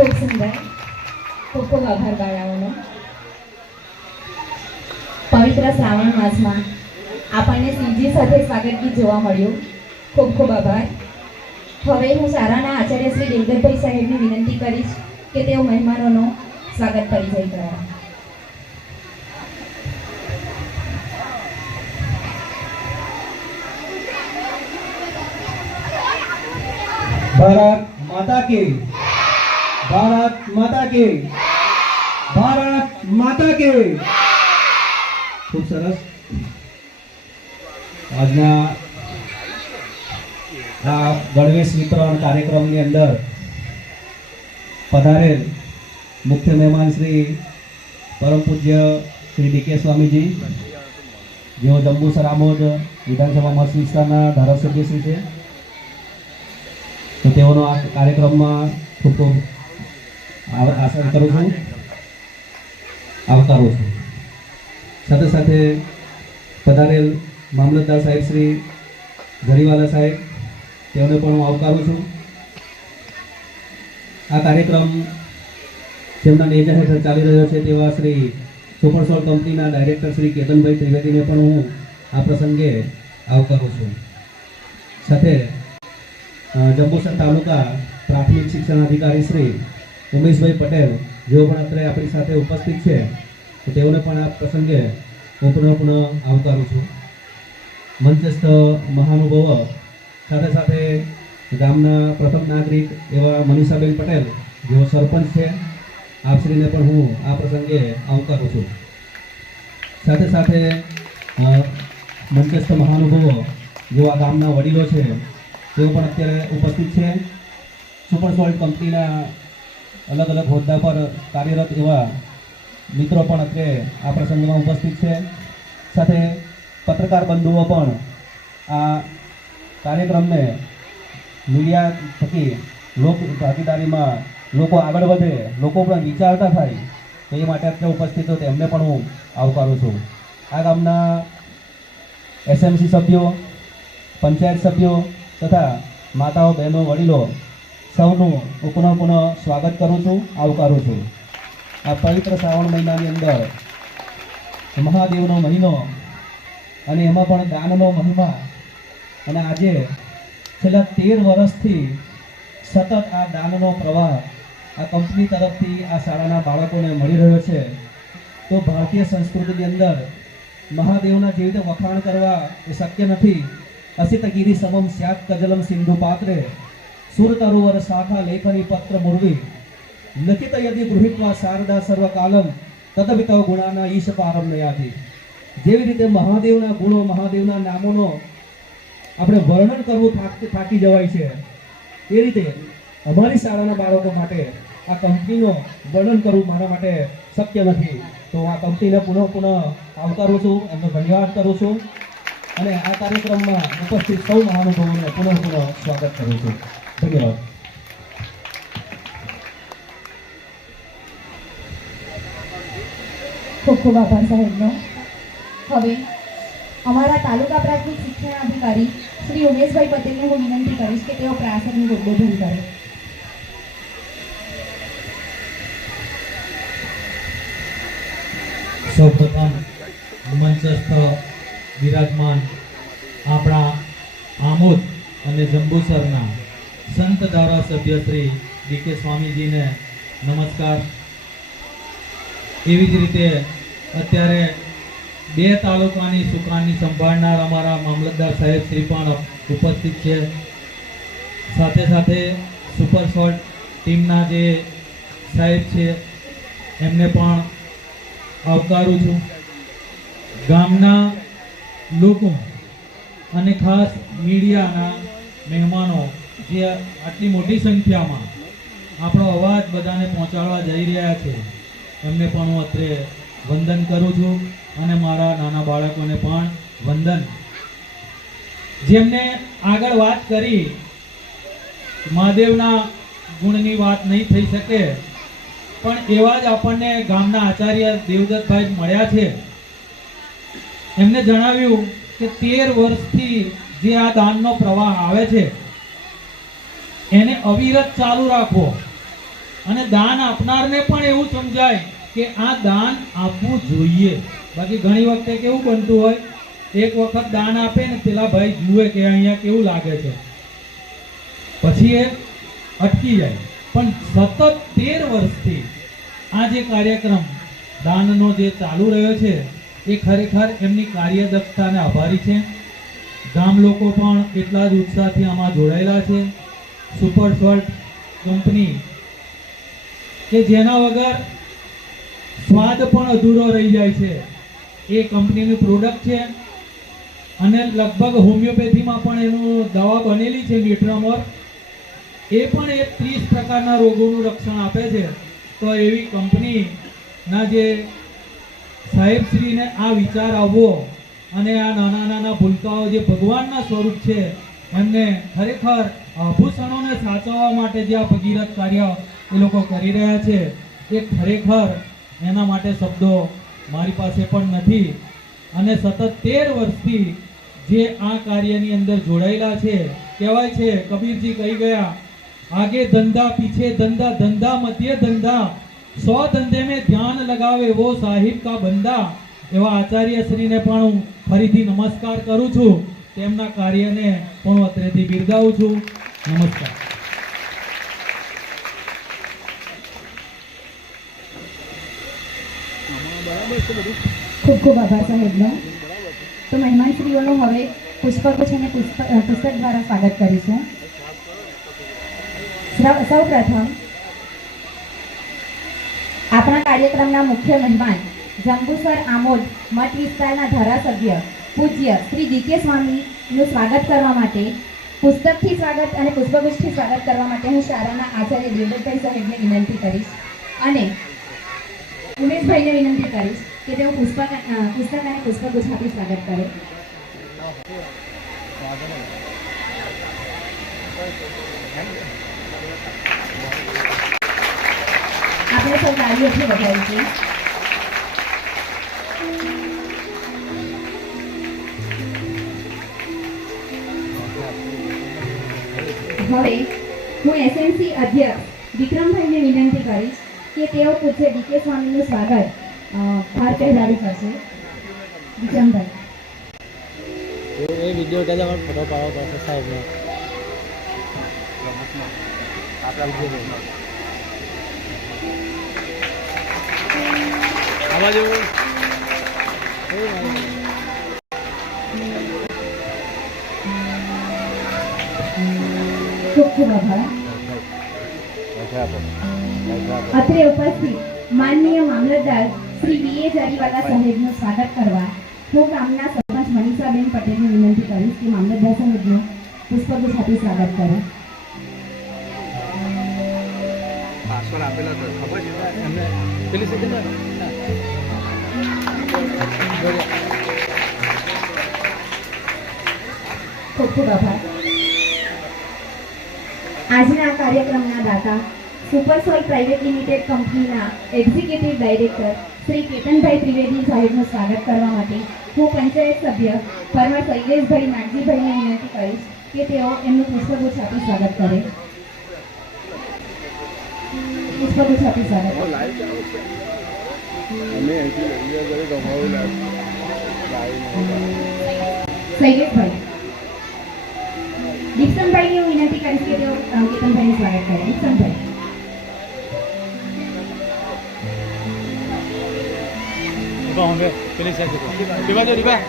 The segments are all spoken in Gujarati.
ખૂબ સુંદર. ખૂબ ખૂબ આભાર બાળાઓનો. પવિત્ર શ્રાવણ માસમાં આપણને શિવજી સાથે સ્વાગત ગીત જોવા મળ્યું. ખૂબ ખૂબ આભાર. હવે હું શાળાના આચાર્ય શ્રી દેવદત્તભાઈ સાહેબને વિનંતી કરીશ કે તેઓ મહેમાનોનો સ્વાગત પરિચય કરાવે. भारत माता की, भारत माता की, भारत माता की. खूब सरस. આજના આ ગણવેશ વિતરણ કાર્યક્રમની અંદર પધારેલ મુખ્ય મહેમાન શ્રી પરમ પૂજ્ય શ્રી ડી કે સ્વામીજી, જેઓ જંબુસર આમોદ વિધાનસભા મત વિસ્તારના ધારાસભ્ય શ્રી છે, તો તેઓનો આ કાર્યક્રમમાં ખૂબ ખૂબ આશા કરું છું, આવકારું છું. સાથે સાથે પધારેલ મામલતદાર સાહેબ શ્રી ગરીવાલા સાહેબ, તેઓને પણ હું આવકારું છું. આ કાર્યક્રમ જેમના નેજા હેઠળ ચાલી રહ્યો છે તેવા શ્રી સુપરસોલ કંપનીના ડાયરેક્ટર શ્રી કેતનભાઈ ત્રિવેદીને પણ હું આ પ્રસંગે આવકારું છું. સાથે જંબુસર તાલુકા પ્રાથમિક શિક્ષણ અધિકારી શ્રી ઉમેશભાઈ પટેલ, જેઓ પણ અત્યારે આપણી સાથે ઉપસ્થિત છે, તો તેઓને પણ આ પ્રસંગે હું પુનઃ આવકારું છું. મંચસ્થ મહાનુભાવો, સાથે સાથે ગામના પ્રથમ નાગરિક એવા મનીષાબેન પટેલ, જેઓ સરપંચ છે, આપશ્રીને પણ હું આ પ્રસંગે આવકારું છું. સાથે સાથે મંચસ્થ મહાનુભાવો, જેઓ આ ગામના વડીલો છે, તેઓ પણ અત્યારે ઉપસ્થિત છે. સુપરસોલ્ટ કંપનીના અલગ અલગ હોદ્દા પર કાર્યરત એવા મિત્રો પણ અત્યારે આ પ્રસંગમાં ઉપસ્થિત છે. સાથે પત્રકાર બંધુઓ પણ આ કાર્યક્રમને મીડિયા થકી લોક ભાગીદારીમાં લોકો આગળ વધે, લોકો પણ વિચારતા થાય, તો એ માટે અત્યારે ઉપસ્થિત હતો, તેમને પણ હું આવકારું છું. આ ગામના એસએમસી સભ્યો, પંચાયત સભ્યો તથા માતાઓ, બહેનો, વડીલો સૌનું હું પુનઃ સ્વાગત કરું છું, આવકારું છું. આ પવિત્ર શ્રાવણ મહિનાની અંદર મહાદેવનો મહિનો અને એમાં પણ દાનનો મહિમા, અને આજે છેલ્લા 13 વર્ષથી સતત આ દાનનો પ્રવાહ આ કંપની તરફથી આ શાળાના બાળકોને મળી રહ્યો છે. તો ભારતીય સંસ્કૃતિની અંદર મહાદેવના જેવી રીતે વખાણ કરવા એ શક્ય નથી. અસિતગીરી સમમ સ્યાત કજલમ સિંધુ પાત્રે સુર તરુવર શાખા લેખની પત્ર મુરવી લખિત યદિ ગૃહિત્વા શારદા સર્વકાલમ તદવિતવ ગુણાના ઈશ પારમ નયાથી. જેવી રીતે મહાદેવના ગુણો, મહાદેવના નામોનો આપણે વર્ણન કરવું થાકી જવાય છે, એ રીતે અમારી શાળાના બાળકો માટે આ કંપનીનો વર્ણન કરવું મારા માટે શક્ય નથી. તો આ કંપનીને પુનઃ આવકારું છું, એમનો ધન્યવાદ કરું છું, અને આ કાર્યક્રમમાં ઉપસ્થિત સૌ મહાનુભાવોને પુનઃ સ્વાગત કરું છું. ધન્યવાદ. ખૂબ ખૂબ આભાર સાહેબનો. હવે અમારા તાલુકા પ્રાથમિક શિક્ષણ અધિકારી શ્રી ઉમેશભાઈ પટેલને હું વિનંતી કરીશ કે તેઓ પ્રાસંગિક ઉદ્બોધન કરે. સૌપ્રથમ મંચસ્થ વિરાજમાન આપણા આમોદ અને જંબુસરના સંત ધારાસભ્ય શ્રી ડી કે સ્વામીજીને નમસ્કાર. એવી જ રીતે અત્યારે 2 તાલુકાની સુકાની સંભાળનાર અમારા મામલતદાર સાહેબ શ્રી પણ ઉપસ્થિત છે. સાથે સાથે સુપરસોલ્ટ ટીમના જે સાહેબ છે એમને પણ આવકારું છું. ગામના લોકો અને ખાસ મીડિયાના મહેમાનો જે આટલી મોટી સંખ્યામાં આપણો અવાજ બધાને પહોંચાડવા જઈ રહ્યા છે, એમને પણ હું અત્રે વંદન કરું છું, અને મારા નાના બાળકોને પણ વંદન. જેમને આગળ વાત કરી, મહાદેવના ગુણની વાત નહીં થઈ શકે, પણ એવા જ આપણને ગામના આચાર્ય દેવદત્તભાઈ મળ્યા છે. એમને જણાવ્યું કે 13 વર્ષથી જે આ દાનનો પ્રવાહ આવે છે એને અવિરત ચાલુ રાખવો, અને દાન આપનારને પણ એવું સમજાય કે આ દાન આપવું જોઈએ. બાકી ઘણી વખતે કેવું બનતું હોય, એક વખત દાન આપે ને પેલા ભાઈ જુએ કે અહીંયા કેવું લાગે છે, પછી એ અટકી જાય. પણ સતત 13 વર્ષથી આ જે કાર્યક્રમ દાનનો જે ચાલુ રહ્યો છે એ ખરેખર એમની કાર્યદક્ષતાને આભારી છે. ગામ લોકો પણ એટલા જ ઉત્સાહથી આમાં જોડાયેલા છે. સુપર સોલ્ટ કંપની કે જેના વગર સ્વાદ પણ અધૂરો રહી જાય છે, એ કંપનીની પ્રોડક્ટ છે. અને લગભગ હોમિયોપેથીમાં પણ એનું દવા બનેલી છે મીટ્રામોર, એ પણ એક 30 પ્રકારના રોગોનું રક્ષણ આપે છે. તો એવી કંપનીના જે સાહેબશ્રીને આ વિચાર આવવો અને આ નાના નાના ભૂલકાઓ જે ભગવાનના સ્વરૂપ છે એમને ખરેખર આભૂષણોને સાચવવા માટે જે આ ભગીરથ કાર્ય એ લોકો કરી રહ્યા છે, એ ખરેખર એના માટે શબ્દો મારી પાસે પણ નથી. અને સતત 13 વર્ષથી જે આ કાર્યની અંદર જોડાયેલા છે, કહેવાય છે કબીરજી કહી ગયા, आगे धंधा पीछे धंधा धंधा मध्य धंधा 100 धंधे में ध्यान लगावे वो साहिब का बंदा. એવા આચાર્યશ્રીને પણ હું ફરીથી નમસ્કાર કરું છું. તેમના કાર્યને પણ અત્રેથી બિરદાવું છું. નમસ્કાર. ખૂબ ખૂબ આભાર સાહેબનો. તો મહેમાનશ્રીઓનું હવે પુષ્પગુચ્છ અને પુસ્તક દ્વારા સ્વાગત કરીશું. સૌ પ્રથમ આપણા કાર્યક્રમના મુખ્ય મહેમાન જંબુસર આમોદ મઠ વિસ્તારના ધારાસભ્ય પૂજ્ય શ્રી ડી.કે. સ્વામીનું સ્વાગત કરવા માટે, પુસ્તકથી સ્વાગત અને પુષ્પગુચ્છથી સ્વાગત કરવા માટે હું શાળાના આચાર્ય દેવદત્તભાઈ સાહેબને વિનંતી કરીશ અને ઉમેશભાઈને વિનંતી કરીશ કે તેઓ પુસ્તક અને પુષ્પગુચ્છ આપી સ્વાગત કરે. આપણે સૌ તાળીઓથી વધાવીશું. હવે હું એસએમસી અધ્યક્ષ વિક્રમભાઈને વિનંતી કરીશ કે તેઓ પૂજ્ય ડી.કે. સ્વામીનું સ્વાગત ભાર પહેરાવી કરશે. વિક્રમભાઈ, એ વિડીયો કે ફોટો પાડવો પડશે સાહેબને. આપણા વિડીયો આ બાજુ ખૂબ ખૂબ આભાર. અત્રે ઉપસ્થિત માનનીય મામલતદાર શ્રી વી.એ. જારીવાલા સાહેબનું સ્વાગત કરવા હું ગામના સરપંચ મનીષાબેન પટેલને વિનંતી કરીશ કે મામલતદાર સાહેબનું પુષ્પગુચ્છ આપી સ્વાગત કરે. પાસવર્ડ આપેલા તો ખબર છે એમને પેલી સેકન્ડ ખૂબ ખૂબ આભાર. આજના આ કાર્યક્રમના દાતા સુપરસોલ પ્રાઇવેટ લિમિટેડ કંપનીના એક્ઝિક્યુટિવ ડાયરેક્ટર શ્રી કેતનભાઈ ત્રિવેદી સાહેબનું સ્વાગત કરવા માટે હું પંચાયત સભ્ય પરમાર શૈલેષભાઈ નાગજીભાઈને વિનંતી કરીશ કે તેઓ એમનું પુષ્પગુચ્છ આપી સ્વાગત કરે. પુષ્પગુચ્છ આપી સ્વાગત કરે. શૈલેષભાઈ, દીપસનભાઈને હું વિનંતી કરીશ કે તેઓ કેતનભાઈનું સ્વાગત કરે. દીપસનભાઈ, પેલી સાઈડ ડીબા જો ડીબા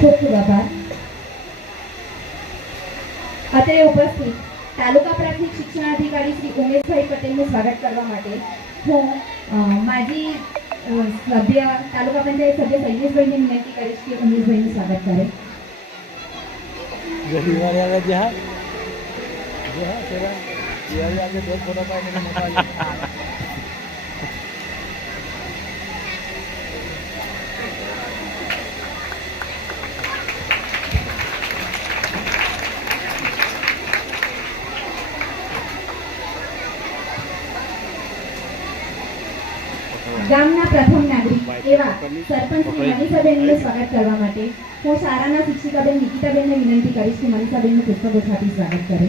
ખૂબ ખૂબ આભાર. અત્રે ઉપસ્થિત તાલુકા પ્રાથમિક શિક્ષણાધિકારી શ્રી ઉમેશભાઈ પટેલનું સ્વાગત કરવા માટે હું માજી સભ્ય તાલુકા પંચાયત સભ્ય શૈલેષભાઈને વિનંતી કરીશ કે ઉમેશભાઈનું સ્વાગત કરે. દિવાળી આવે જ્યાં જ્યાં તેરા દિવાળી આવે દો ફોટો પાડીને મોકલાવી. ગામના પ્રથમ નાગરિક એવા સરપંચ શ્રી મનીષાબેનનું સ્વાગત કરવા માટે હું શાળાના શિક્ષિકાબેન નિકિતાબેનને વિનંતી કરીશ કે મનીષાબેનનું પુષ્પગુચ્છાથી સ્વાગત કરે.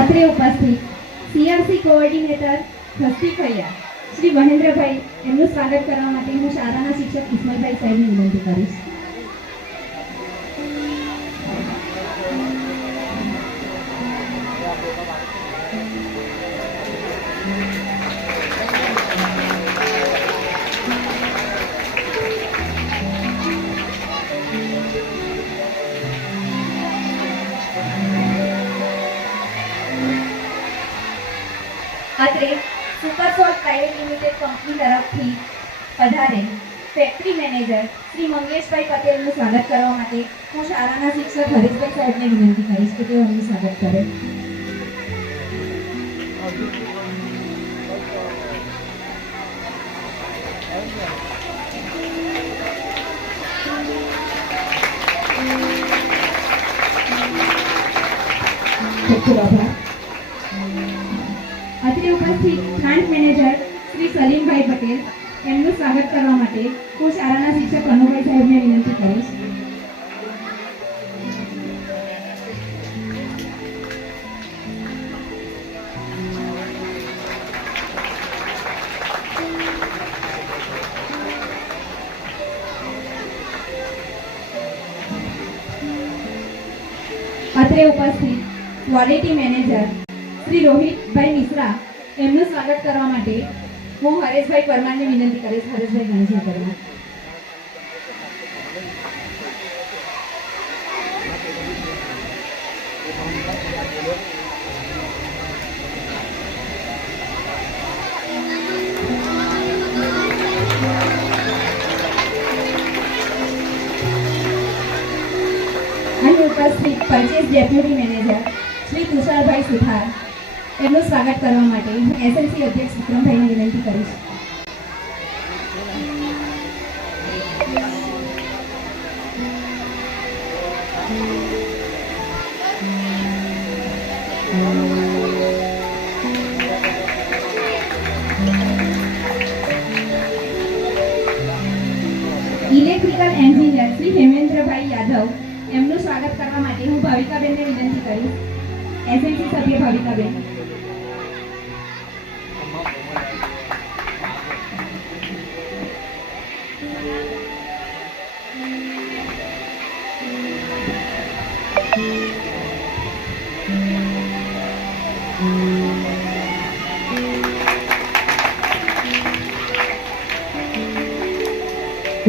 અત્રે ઉપસ્થિત CRC કોઓર્ડિનેટર હસ્તી ખૈયા શ્રી મહેન્દ્રભાઈ એમનું સ્વાગત કરવા માટે હું શાળાના શિક્ષક ઇસ્માઇલભાઈ સાહેબને વિનંતી કરીશ. અત્રે સુપરસોલ્ટ પ્રાઇવેટ લિમિટેડ કંપની તરફથી પધારેલ ફેક્ટરી મેનેજર શ્રી મંગેશભાઈ પટેલનું સ્વાગત કરવા માટે હું શાળાના શિક્ષક હરેશભાઈ સાહેબને વિનંતી કરીશ કે તેઓ એમનું સ્વાગત કરે. ખૂબ ખૂબ આભાર. અત્રે ઉપસ્થિત પ્લાન્ટ મેનેજર શ્રી સલીમભાઈ પટેલ એમનું સ્વાગત કરવા માટે હું શાળાના શિક્ષક કનુભાઈ સાહેબને વિનંતી કરીશ. અત્રે ઉપસ્થિત ક્વોલિટી મેનેજર શ્રી રોહિતભાઈ મિશ્રા એમનું સ્વાગત કરવા માટે હું હરેશભાઈ પરમારને વિનંતી કરીશ. હરેશભાઈ ગણેશભાઈ પરમાર. અહીં ઉપસ્થિત purchase deputy manager Shri Tusharbhai સુથાર એમનું સ્વાગત કરવા માટે હું SLC અધ્યક્ષ વિક્રમભાઈને વિનંતી કરીશ. ઇલેક્ટ્રિકલ એન્જિનિયર શ્રી હેમેન્દ્રભાઈ યાદવ એમનું સ્વાગત કરવા માટે હું ભાવિકાબેનને વિનંતી કરીશ. SLC સભ્ય ભાવિકાબેન.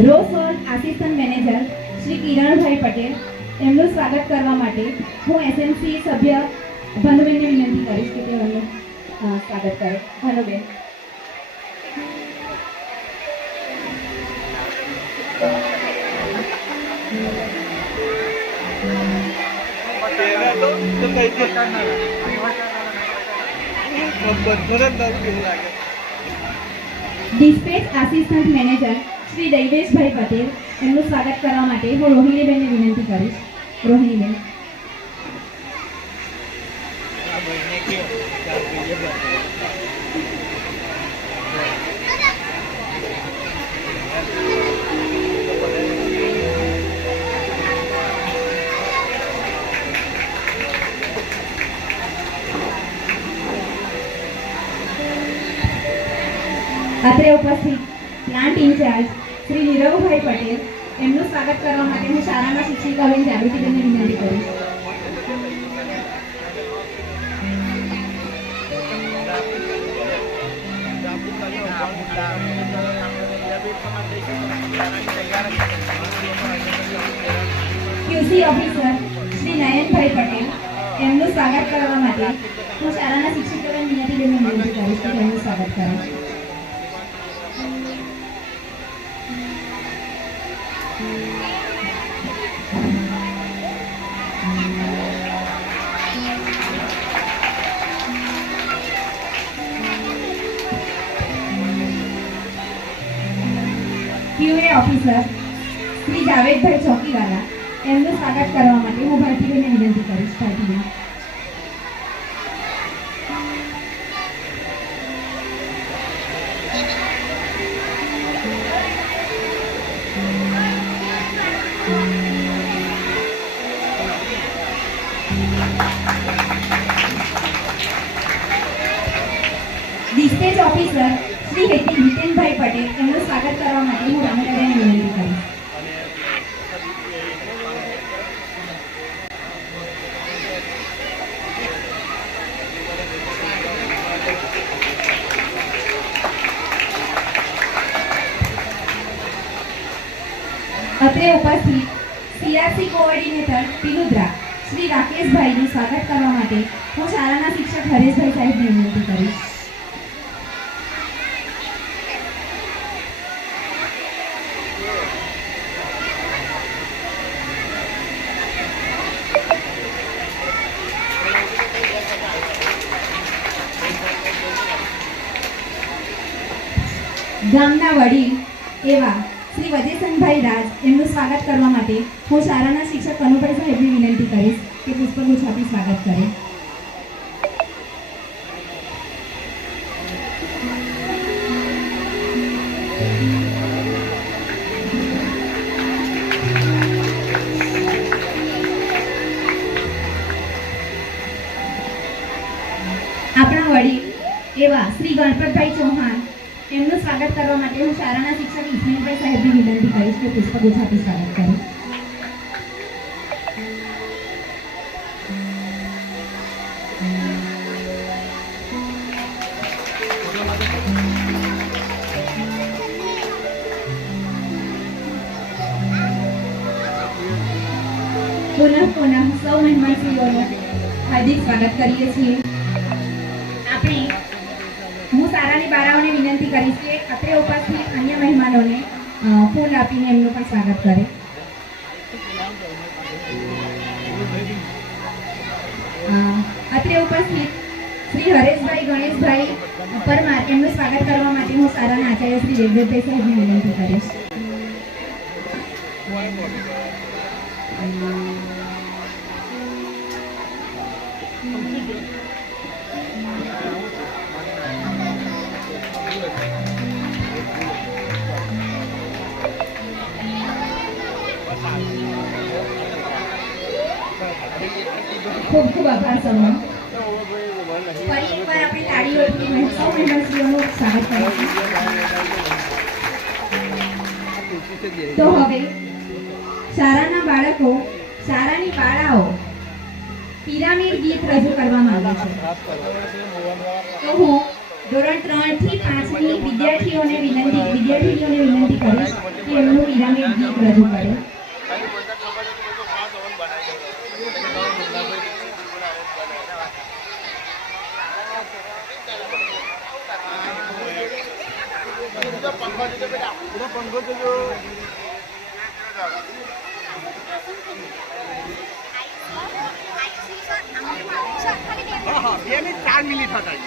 રો સોલ આસિસ્ટન્ટ મેનેજર શ્રી કિરણભાઈ પટેલ એમનું સ્વાગત કરવા માટે હું SMC સભ્ય ભાનુબેનને વિનંતી કરીશ કે તેઓ એમનું સ્વાગત કરે. Bhanuben. Dispatch assistant manager Shri Daiveshbhai Patel એમનું સ્વાગત કરવા માટે હું રોહિણીબેનને વિનંતી કરીશ. રોહિણીબેન. અત્રે ઉપસ્થિત પ્લાન્ટ ઇન્ચાર્જ શ્રી નીરવભાઈ પટેલ એમનું સ્વાગત કરવા માટે હું શાળાના શિક્ષિકાબેન જાગૃતિબેનને વિનંતી કરીશ. QC ઓફિસર શ્રી નયનભાઈ પટેલ એમનું સ્વાગત કરવા માટે હું શાળાના શિક્ષિકાબેન નિયતિબેનને વિનંતી કરીશ કે તેમનું સ્વાગત કરે. ક્યુએ ઓફિસર શ્રી જાવેદભાઈ ચોકીવાલા એમનું સ્વાગત કરવા માટે હું ભારતીબેનને વિનંતી કરીશ. ભારતીબેન. ડિસ્પેચ ઓફિસર શ્રી હિતેનભાઈ પટેલ એમનું સ્વાગત કરવા માટે હું રામલાલને વિનંતી કરીશ. અત્રે ઉપસ્થિત સીઆરસી કોઓર્ડિનેટર પિલુદ્રા શ્રી રાકેશભાઈનું સ્વાગત કરવા માટે હું શાળાના શિક્ષક હરેશભાઈ સાહેબને વિનંતી કરીશ. ગામના વડીલ એવા શ્રી વજેસનભાઈ રાજ એમનું સ્વાગત કરવા માટે હું શાળાના શિક્ષક કનુભાઈ સાહેબને વિનંતી કરીશ કે પુષ્પગુચ્છ આપી સ્વાગત કરે. આપણા વડીલ એવા શ્રી ગણપતભાઈ ચૌહાણ એમનું સ્વાગત કરવા માટે હું શાળાના શિક્ષક ઇસ્માઇલભાઈ સાહેબને વિનંતી કરીશ કે પુષ્પગુચ્છ આપી સ્વાગત કરે. પુનઃ સૌ મહેમાનશ્રીઓનું હાર્દિક સ્વાગત કરીએ છીએ. આપણે હું શાળાની બાળાઓને વિનંતી કરીશ કે અત્રે ઉપસ્થિત અન્ય મહેમાનોને ફૂલ આપીને એમનું પણ સ્વાગત કરે. અત્રે ઉપસ્થિત શ્રી હરેશભાઈ ગણેશભાઈ પરમાર એમનું સ્વાગત કરવા માટે હું શાળાના આચાર્ય શ્રી દેવદત્તભાઈ સાહેબને વિનંતી કરીશ. ખૂબ ખૂબ આભાર સૌનો. ફરી એકવાર આપણે તાળીઓથી સૌ મહેમાનશ્રીઓનું સ્વાગત કરીશું. તો હવે શાળાના બાળકો, શાળાની બાળાઓ પિરામિડ ગીત રજૂ કરવા માંગે છે. તો હું ધોરણ 3 થી 5 ની વિદ્યાર્થીઓને વિનંતી કરીશ કે એમનું પિરામિડ ગીત રજૂ કરે. હા 2 ને 4 મિનિટ હતા.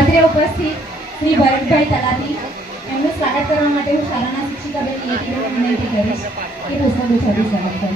અત્રે ઉપસ્થિત શ્રી ભરતભાઈ તલાટી એમનું સ્વાગત કરવા માટે હું શાળાના શિક્ષિકા બેન નિયતિબેનને વિનંતી કરીશ કે પુષ્પગુચ્છ આપી સ્વાગત કરે.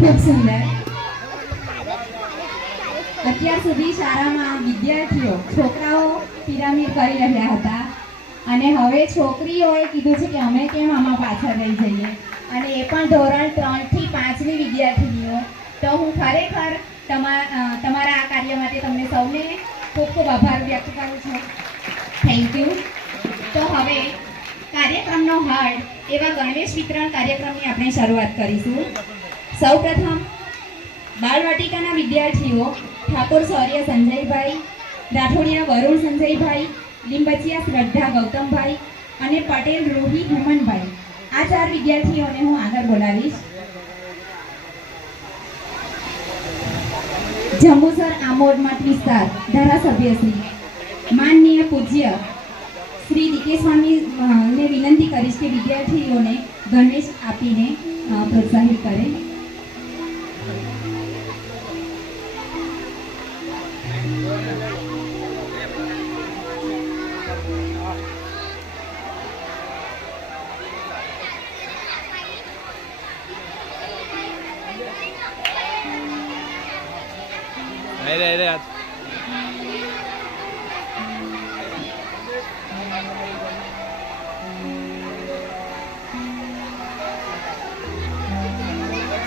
ખૂબ સુંદર. અત્યાર સુધી શાળામાં વિદ્યાર્થીઓ છોકરાઓ પિરામિડ કરી રહ્યા હતા અને હવે છોકરીઓએ કીધું છે કે અમે કેમ આમાં પાછળ રહી જઈએ, અને એ પણ ધોરણ 3 થી 5ની વિદ્યાર્થીનીઓ. તો હું ખરેખર તમારા આ કાર્ય માટે તમને સૌને ખૂબ ખૂબ આભાર વ્યક્ત કરું છું. Thank you. તો હવે કાર્યક્રમનો હાર્ડ એવા ગણવેશ વિતરણ કાર્યક્રમની આપણે શરૂઆત કરીશું. સૌપ્રથમ બાળવાટિકાના વિદ્યાર્થીઓ ઠાકોર શૌર્ય સંજયભાઈ, રાઠોડિયા વરુણ સંજયભાઈ, લીંબચિયા શ્રદ્ધા ગૌતમભાઈ અને પટેલ રોહી હેમંતભાઈ, આ 4 વિદ્યાર્થીઓને હું આગળ બોલાવીશ. જંબુસર આમોદ મઠ વિસ્તાર ધારાસભ્ય શ્રી માનનીય પૂજ્ય શ્રી ડીકે સ્વામી ને વિનંતી કરીશ કે વિદ્યાર્થીઓને ગણવેશ આપીને પ્રોત્સાહિત કરે.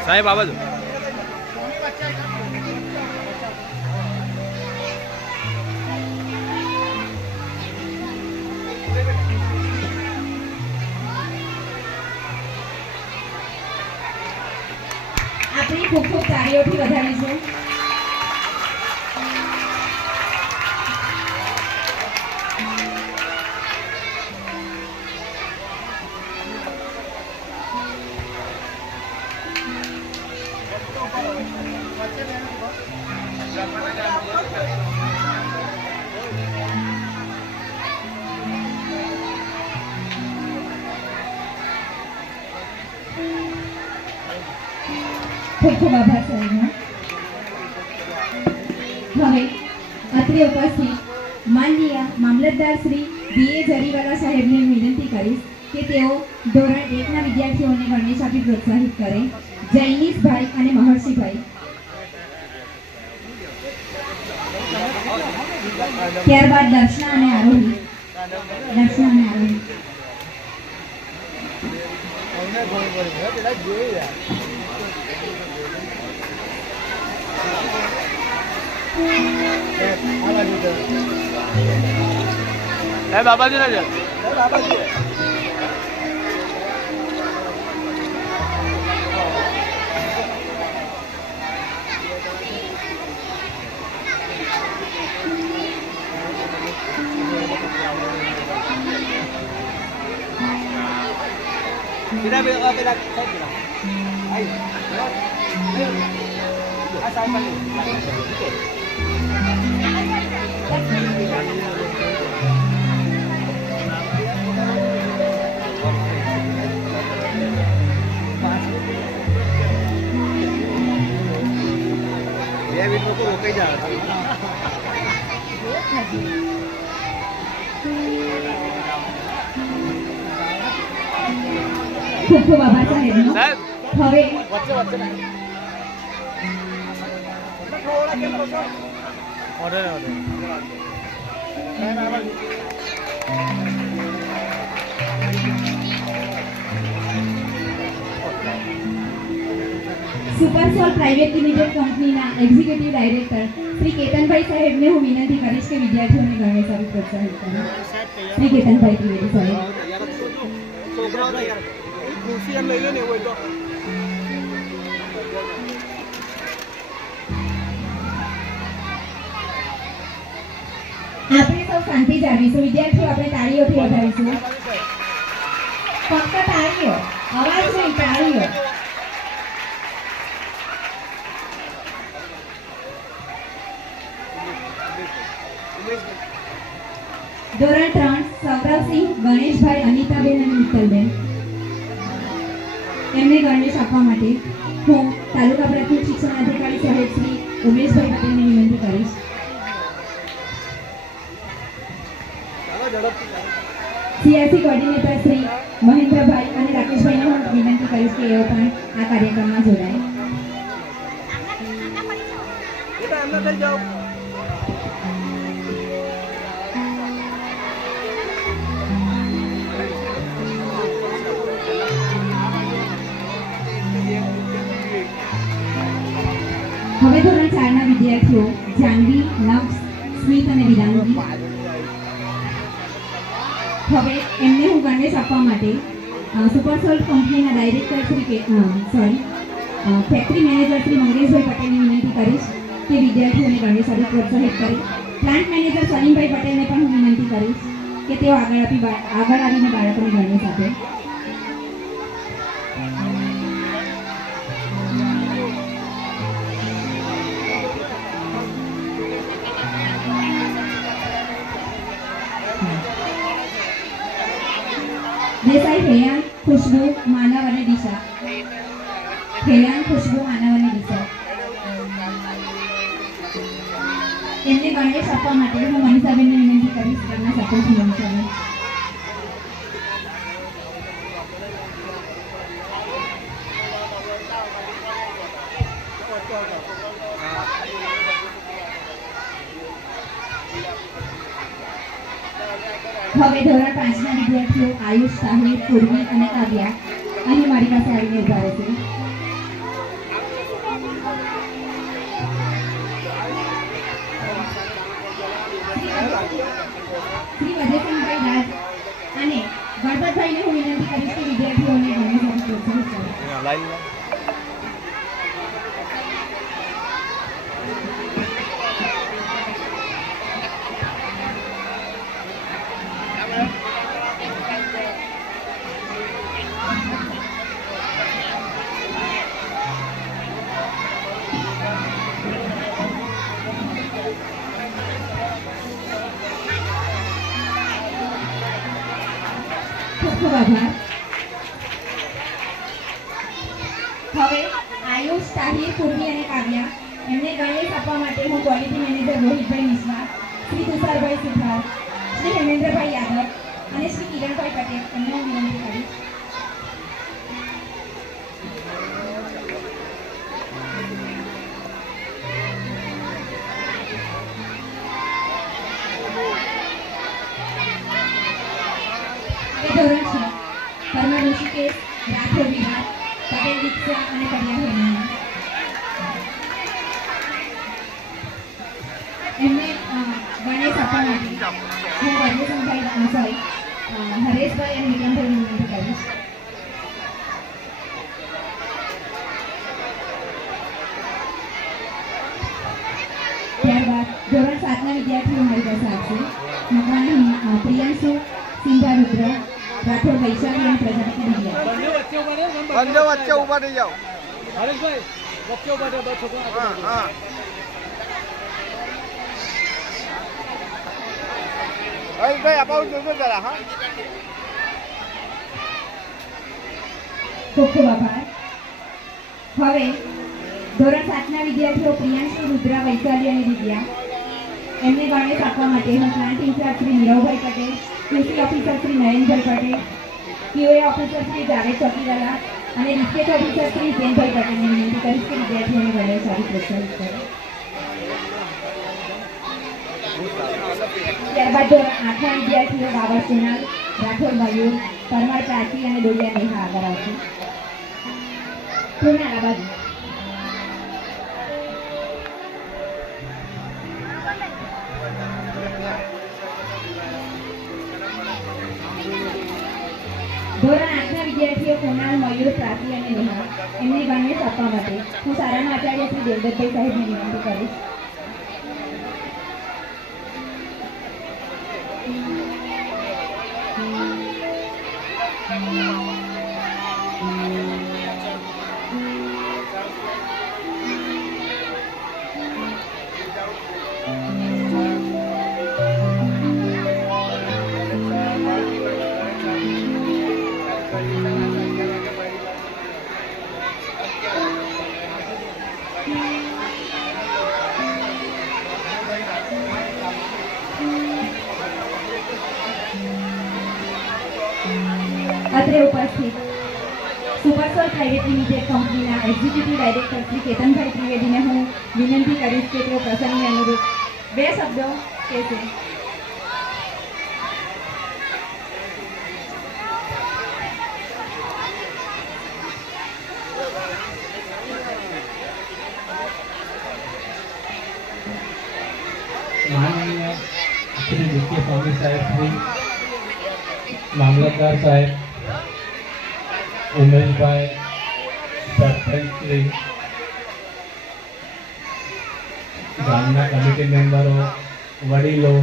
સાહેબ આ બાજુ આપણી ખૂબ ખૂબ તાળીઓથી વધાવીશું. ખૂબ ખૂબ આભાર સાહેબનો. હવે અત્રે ઉપસ્થિત માનનીય મામલતદાર શ્રી બી.એ. જરીવાલા સાહેબને વિનંતી કરીશ કે તેઓ ધોરણ 1 ના વિદ્યાર્થીઓને ગણવેશ આપી પ્રોત્સાહિત કરે. જૈનિશભાઈ અને મહર્ષિભાઈ. ત્યારબાદ દર્શના અને આરોહી. બાબાજી ના રોકાઈ જાય. ખૂબ ખૂબ આભાર સાહેબનો. હવે સુપરસોલ પ્રાઇવેટ લિમિટેડ કંપનીના એક્ઝિક્યુટિવ ડાયરેક્ટર શ્રી કેતનભાઈ સાહેબને હું વિનંતી કરીશ કે વિદ્યાર્થીઓને ગણવેશ આપી પ્રોત્સાહિત કરે. શ્રી કેતનભાઈ ત્રિવેદી સાહેબ. આપણે સૌ શાંતિ જાળવીશું. વિદ્યાર્થીઓ આપણે તાળીઓથી વધાવીશું. ફક્ત તાળીઓ, અવાજ નહીં, તાળીઓ. ધોરણ 3 સૌરભસિંહ, ગણેશભાઈ, અનિતાબેન અને મિત્તલબેન, એમને ગણવેશ આપવા માટે હું તાલુકા પ્રાથમિક શિક્ષણ અધિકારી સાહેબ શ્રી ઉમેશભાઈ પટેલને વિનંતી કરીશ. સીઆરસી કોર્ડિનેટર શ્રી મહેન્દ્રભાઈ અને રાકેશભાઈને હું વિનંતી કરીશ કે એઓ પણ આ કાર્યક્રમમાં જોડાય. હવે ધોરણ 4 ના વિદ્યાર્થીઓ જાનવી, નવ્સ, સ્મિત અને વિરાંગી. હવે એમને હું ગણવેશ આપવા માટે સુપરસોલ્ટ કંપનીના director Shri factory manager Shri Mangeshbhai પટેલને વિનંતી કરીશ કે વિદ્યાર્થીઓને ગણેશારી પ્રોત્સાહિત કરી. પ્લાન્ટ મેનેજર સલીમભાઈ પટેલને પણ હું વિનંતી કરીશ કે તેઓ આગળ આવીને બાળકોને ગણેશ આપે. દેસાઈ હેયાન, ખુશ્બુ, માનવ અને દિશા. હેયાન, ખુશ્બુ, માનવ અને દિશા. એમને ગણેશ આપવા માટે હું મનીષાબેનને વિનંતી કરીશ. તેમના સપોર્ટ મનીષાબેન. હવે ધોરણ 5ના વિદ્યાર્થીઓ આયુષ, સાહિલ, પૂર્વી અને કાવ્યા અહીં મારી પાસે આવીને ઉભા રહેશે. શ્રી વજયસિંહભાઈ રાજ અને ગણપતભાઈને હું વિનંતી કરીશ કે વિદ્યાર્થીઓને ગણેશ સાથે પ્રોત્સાહિત કરે. ખૂબ ખૂબ આભાર. હવે આયુષ, સાહિલ, પૂર્વી અને કાવ્યા એમને ગણેશ આપવા માટે હું ક્વોલિટી મેનેજર રોહિતભાઈ મિશ્રા, શ્રી તુષારભાઈ સુથાર, શ્રી હેમેન્દ્રભાઈ યાદવ અને શ્રી કિરણભાઈ પટેલ એમને હું વિનંતી કરીશ. ધોરણ 6 પરમાર ઋષિકેશ, રાઠોડ વિરાટ, પટેલ દીક્ષા અને કડિયા હેમંત. એમને ગણેશ આપવા માટે હું હરેશભાઈ અને વિક્રમભાઈ વિનંતી કરીશ. ત્યારબાદ ધોરણ 7ના વિદ્યાર્થીઓ મારી પાસે આવશે. મકવાણા પ્રિયાંશુ, સિંધા રુદ્ર, રાઠોડ વૈશાલી અને પ્રજાપતિ દિવ્યા. બંને વચ્ચે ઊભા થઈ જાઓ. હરેશભાઈ વચ્ચે ઉભા રહો, બસ છોકરા. હા હા. હરેશભાઈ અપાવું જોજો જરા. હા. ખૂબ ખૂબ આભાર. હવે ધોરણ 7ના વિદ્યાર્થીઓ પ્રિયાંશુ, રુદ્ર, વૈશાલી અને દિવ્યા એમને ગણેશ આપવા માટે હું પ્લાન્ટ ઇન્ચાર્જ શ્રી નીરવભાઈ પટેલ, કૃષિ officer Shri Nayanbhai Patel, QA officer Shri Javed Chokiwala અને રિસર્ચ ઓફિસર શ્રી હિતેનભાઈ પટેલને વિનંતી કરીશ કે વિદ્યાર્થીઓને ગણેશ સારી પ્રોત્સાહિત કરે. ત્યારબાદ ધોરણ 8ના વિદ્યાર્થીઓ બાબર સોનાલ, રાઠોડ મયુર, પરમાર પ્રાચી અને ડોડિયા નેહા આગળ આવશે. પૂર્ણ આ બાજુ. ધોરણ 8ના વિદ્યાર્થીઓ કુણાલ, મયુર, પ્રાચી અને નેહા એમને ગણેશ આપવા માટે હું શાળાના આચાર્ય શ્રી દેવદત્તભાઈ સાહેબને વિનંતી કરીશ. અત્રે ઉપસ્થિત સુપરસોલ પ્રાઇવેટ લિમિટેડ કંપનીના એક્ઝિક્યુટિવ ડાયરેક્ટર શ્રી કેતનભાઈ ત્રિવેદીને હું વિનંતી કરીશ કે તેઓ પ્રસંગને અનુરૂપ 2 શબ્દો કહેશે. માનનીય શ્રી મુખ્ય સ્વામી સાહેબ, શ્રી મામલતદાર સાહેબ, ઉમેશભાઈ, સરપંચશ્રી, ગામના કમિટી મેમ્બરો, વડીલો,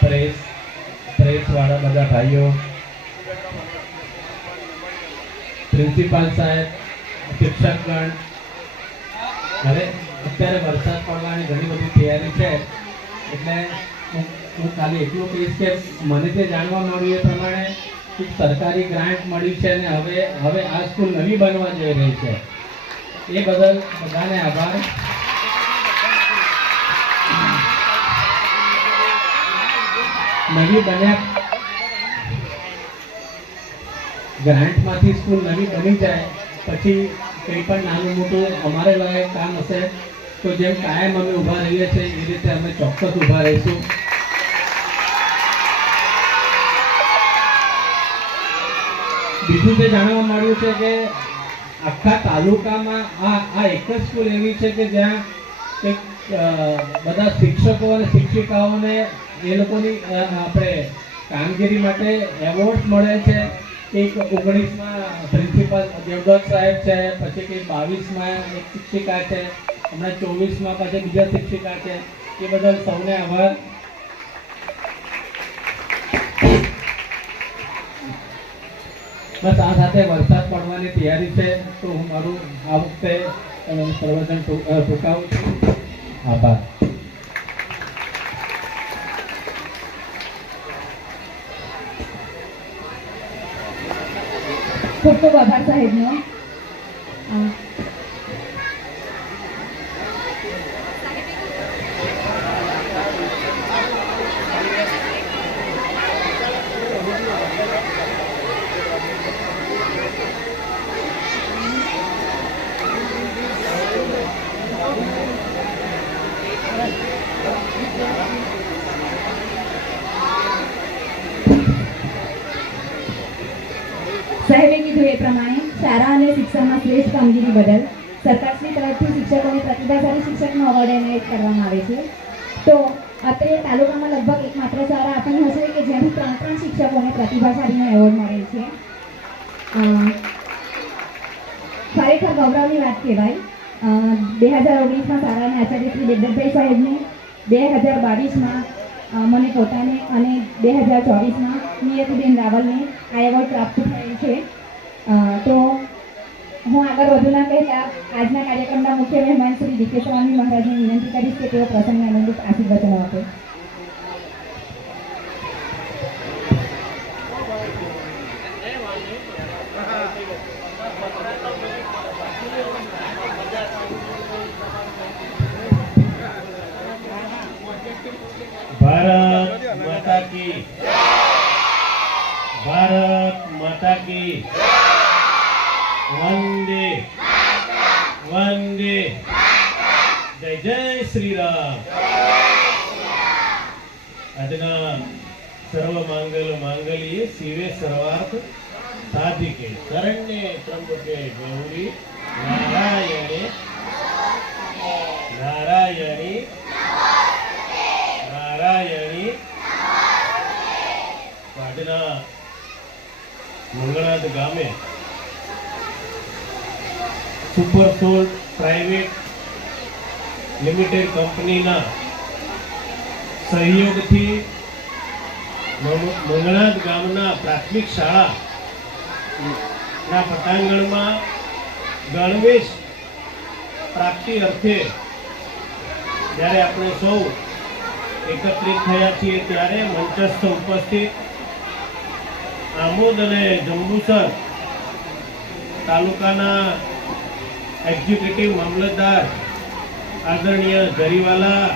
પ્રેસવાળા બધા ભાઈઓ, પ્રિન્સિપાલ સાહેબ, શિક્ષકગણ. હવે અત્યારે વરસાદ પડવાની ઘણી બધી તૈયારી છે, એટલે હું ખાલી એટલું કહીશ કે મને જે જાણવા મળ્યું એ પ્રમાણે સરકારી ગ્રાન્ટ મળી છે અને હવે આ સ્કૂલ નવી બનવા જઈ રહી છે. એ બદલ બધાને આભાર. નવી બન્યા ગ્રાન્ટમાંથી સ્કૂલ નવી બની જાય પછી કંઈ પણ નાનું મોટું અમારે લાયક કામ હશે તો જેમ કાયમ અમે ઊભા રહીએ છીએ એ રીતે અમે ચોક્કસ ઊભા રહીશું. બીજું તે જાણવા મળ્યું છે કે આખા તાલુકામાં આ એક જ સ્કૂલ એવી છે કે જ્યાં કંઈક બધા શિક્ષકો અને શિક્ષિકાઓને એ લોકોની આપણે કામગીરી માટે એવોર્ડ મળે છે. એક 19માં પ્રિન્સિપાલ દેવદત્ત સાહેબ છે, પછી કંઈક 22માં એક શિક્ષિકા છે, હમણાં 24માં પછી બીજા શિક્ષિકા છે. એ બદલ સૌને આભાર. બસ આ સાથે વરસાદ પડવાની તૈયારી છે તો હું મારું આ વખતે પ્રવચન ટૂંકાવું છું. આભાર. ખૂબ ખૂબ આભાર સાહેબનો. સાહેબે કીધું એ પ્રમાણે શાળા અને શિક્ષણમાં શ્રેષ્ઠ કામગીરી બદલ સરકારશ્રી તરફથી શિક્ષકોને પ્રતિભાશાળી શિક્ષકનો એવોર્ડ એનાયત કરવામાં આવે છે. તો અત્રે તાલુકામાં લગભગ એકમાત્ર શાળા આપણી હશે કે જ્યાંથી 3 શિક્ષકોને પ્રતિભાશાળીનો એવોર્ડ મળેલ છે. ખરેખર ગૌરવની વાત કહેવાય. 2019માં શાળાના આચાર્ય શ્રી દેવદત્તભાઈ સાહેબને, 2022માં મને પોતાને અને 2024માં નિયતિબેન રાવલને આ એવોર્ડ પ્રાપ્ત થયેલ છે. તો હું આગળ વધુ ના કહેતા આજના કાર્યક્રમના મુખ્ય મહેમાન શ્રી ડી કે સ્વામી મહારાજને વિનંતી કરીશ કે તેઓ પ્રસંગને અનુરૂપ આશીર્વચનો આપે. ભારત માતા કી, ભારત માતા કી, વંદે વંદે, જય જય શ્રી રામ. આજના સર્વ માંગલ માંગલ્યે શિવે સર્વાર્થ સાધિકે શરણ્યે ત્રંબકે ગૌરી નારાયણે નારાયણી નારાયણી. આજના મંગળાદ ગામે સુપર સોલ્ટ પ્રાઇવેટ લિમિટેડ કંપનીના સહયોગથી મંગળાદ ગામના પ્રાથમિક શાળાના પટાંગણમાં ગણવેશ પ્રાપ્તિ અર્થે જ્યારે આપણે સૌ એકત્રિત થયા છીએ ત્યારે મંચસ્થ ઉપસ્થિત આમોદ અને જંબુસર તાલુકાના એક્ઝિક્યુટિવ મામલતદાર આદરણીય જરીવાલા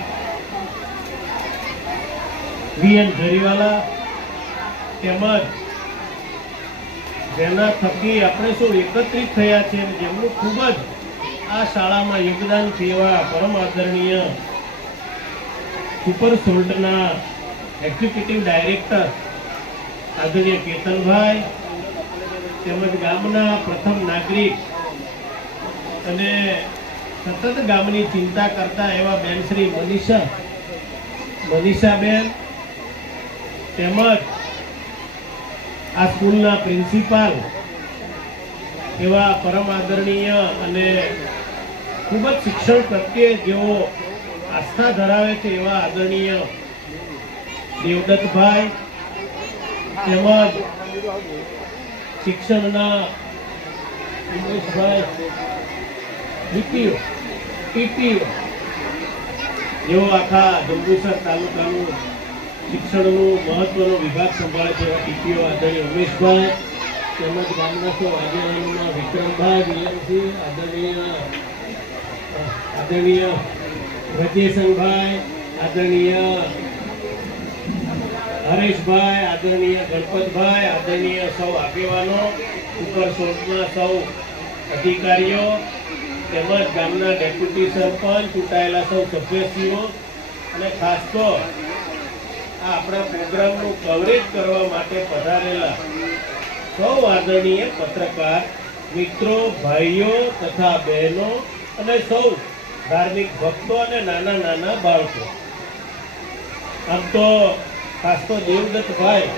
વીએન જરીવાલા તેમજ જેના થકી આપણે સૌ એકત્રિત થયા છીએ અને જેમનું ખૂબ જ આ શાળામાં યોગદાન છે એવા પરમ આદરણીય સુપર સોલ્ટના એક્ઝિક્યુટિવ ડાયરેક્ટર આદરણીય કેતનભાઈ તેમજ ગામના પ્રથમ નાગરિક અને સતત ગામની ચિંતા કરતા એવા બેન શ્રી મનીષાબેન તેમજ આ સ્કૂલના પ્રિન્સિપાલ એવા પરમ આદરણીય અને ખૂબ જ શિક્ષણ પ્રત્યે જેઓ આસ્થા ધરાવે છે એવા આદરણીય દેવદત્તભાઈ તેમજ શિક્ષણના ઉમેશભાઈ ટીપીઓ જેઓ આખા જંબુસર તાલુકાનું શિક્ષણનું મહત્વનો વિભાગ સંભાળે છે એવા ટીપીઓ આદરણીય ઉમેશભાઈ તેમજ ગામના સૌ આગેવાનોના વિક્રમભાઈ વિલિયમસિંહ આદરણીય રજેશભાઈ આદરણીય હરેશભાઈ આદરણીય ગણપતભાઈ આદરણીય સૌ આગેવાનો ઉપર સોટના સૌ અધિકારીઓ તેમજ ગામના ડેપ્યુટી સરપંચ ચૂંટાયેલા સૌ સભ્યશ્રીઓ અને ખાસ તો આ આપણા પ્રોગ્રામનું કવરેજ કરવા માટે પધારેલા સૌ આદરણીય પત્રકાર મિત્રો ભાઈઓ તથા બહેનો અને સૌ ધાર્મિક ભક્તો અને નાના નાના બાળકો. આમ તો ખાસ તો દેવદત્તભાઈ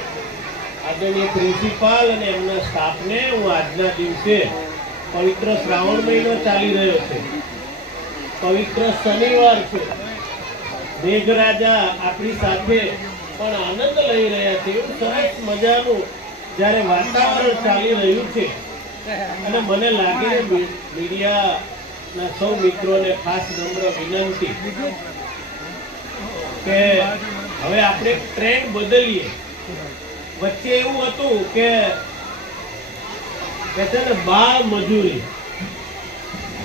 આદરણીય પ્રિન્સિપાલ અને એમના સ્ટાફને હું આજના દિવસે પવિત્ર શ્રાવણ મહિનો ચાલી રહ્યો છે, પવિત્ર શનિવાર છે, મેઘરાજા આપણી સાથે પણ આનંદ લઈ રહ્યા છે એવું સરસ મજાનું જ્યારે વાતાવરણ ચાલી રહ્યું છે અને મને લાગે મીડિયાના સૌ મિત્રોને ખાસ નમ્ર વિનંતી કે હવે આપણે ટ્રેન્ડ બદલીએ. વચ્ચે એવું હતું કે છે ને બાળ મજૂરી,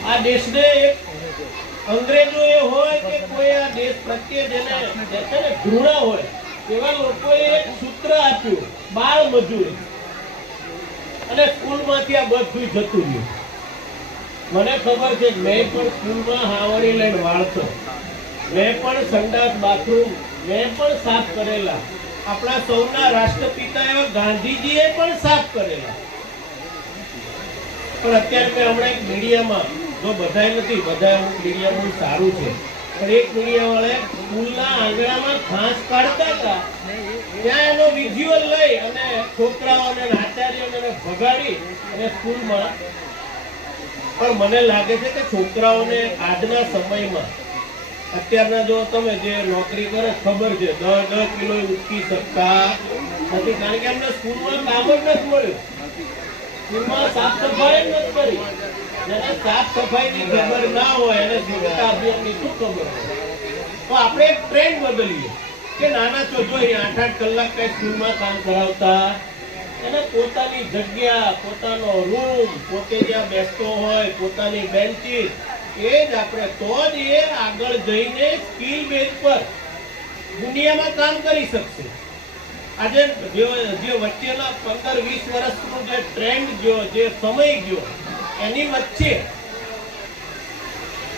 આ દેશને એક અંગ્રેજોએ હોય કે કોઈ આ દેશ પ્રત્યે જેને છે ને ઘૃણા હોય એવા લોકોએ એક સૂત્ર આપ્યું, બાળ મજૂરી, અને સ્કૂલમાંથી આ બધું જતું રહ્યું. મને ખબર છે કે મેં પણ સ્કૂલમાં હાવણી લઈને વાળતો, મેં પણ સંડાસ બાથરૂમ મેં પણ સાફ કરેલા, આપણા સૌના રાષ્ટ્રપિતા એવા ગાંધીજીએ પણ સાફ કરેલા. પણ અત્યારે મેં હમણાં એક મીડિયામાં, જો બધાય નથી, બધા અમુક મીડિયા બહુ સારું છે, પણ એક મીડિયા વાળા સ્કૂલના આંગણામાં ઘાસ કાઢતા હતા, ત્યાં એનો વિઝ્યુઅલ લઈ અને છોકરાઓને આચાર્યોને ભગાડી અને સ્કૂલમાં. પણ મને લાગે છે કે છોકરાઓને આજના સમયમાં અત્યારના જો તમે જે નોકરી કરે ખબર છે 10 કિલો ઉચકી શકતા નથી, કારણ કે એમને સ્કૂલમાં કામ જ નથી મળ્યું, સ્કૂલમાં સાફ સફાઈ જ નથી કરી. જેને સાફ સફાઈની ખબર ના હોય એને સ્વચ્છતા અભિયાનની શું ખબર હોય? તો આપણે એક ટ્રેન્ડ બદલીએ કે નાના છો જો 8-8 કલાક કઈ સ્કૂલમાં કામ કરાવતા, એને પોતાની જગ્યા, પોતાનો રૂમ, પોતે જ્યાં બેસતો હોય, પોતાની બેન્ચીસ, એ જ આપણે તો જ એ આગળ જઈને સ્કિલ બેઝ પર દુનિયામાં કામ કરી શકશે. આજે જે વચ્ચેના 15-20 વર્ષનો જે ટ્રેન્ડ ગયો, જે સમય ગયો, એની વચ્ચે